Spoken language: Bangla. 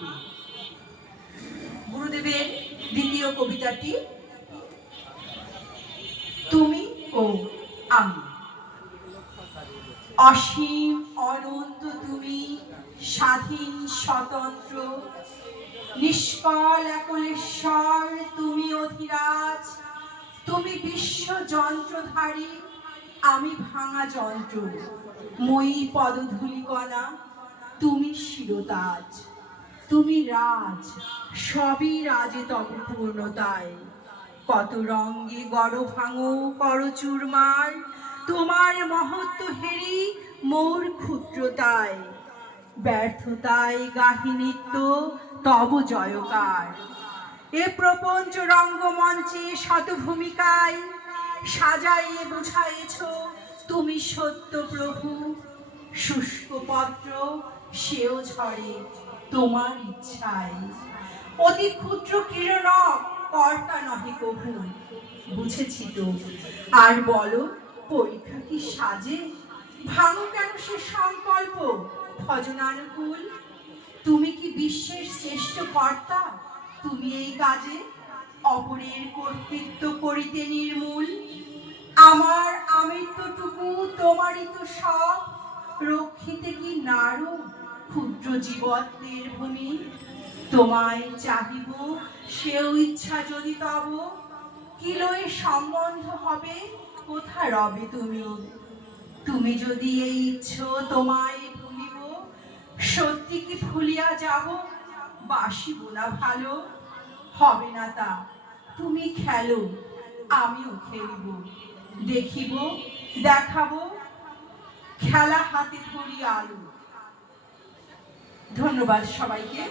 দেবে। গুরুদেবের দ্বিতীয় কবিতাটি তুমি ও আমি। অসীম অনন্ত তুমি, স্বাধীন স্বতন্ত্র, নিষ্কল একলেশ্বর তুমি অধিরাজ। তুমি বিশ্ব যন্ত্রধারী, আমি ভাঙা যন্ত্র, মই পদধূলিকণা, তুমি শিরোতাজ। তুমি রাজ, সবই রাজে তব পূর্ণতায়। কত রঙ্গে গড় ভাঙো করো চুরমার, তোমার মহত্ব হেরি মোর ক্ষুদ্রতায়। ব্যর্থতায় গাহি নিত্য তব জয়কার। এ প্রপঞ্চ রঙ্গমঞ্চে শত ভূমিকায় সাজাইয়ে বুঝাইছ তুমি সত্য প্রভু। শুষ্ক পত্র সেও ঝরে তোমার ইচ্ছায়। অতি ক্ষুদ্র কিরণক কর্তা নহে কভু। বুঝেছি তো, আর বলো পরীক্ষা কি সাজে? ভাঙো কেন সে সংকল্প ভজনানুকূল? তুমি কি বিশ্বের শ্রেষ্ঠ কর্তা? তুমি এই কাজে অপরের কর্তৃত্ব করিতে নির্মূল। আমার আমৃত্যটুকু তোমারই তো সব, রক্ষিতে কি নারো ক্ষুদ্র জীবত্বের ভূমি? তোমায় চাহিব সেও ইচ্ছা যদি তব, কি লয়ে সম্বন্ধ হবে কোথা রবে তুমি? তুমি যদি এই ইচ্ছ তোমায় ভুলিব, সত্যি কি ভুলিয়া যাব? বাসিব না ভালো, হবে না তা। তুমি খেলো, আমিও খেলব, দেখিব দেখাবো, খেলা হাতে ধরি আলো। ধন্যবাদ সবাইকে।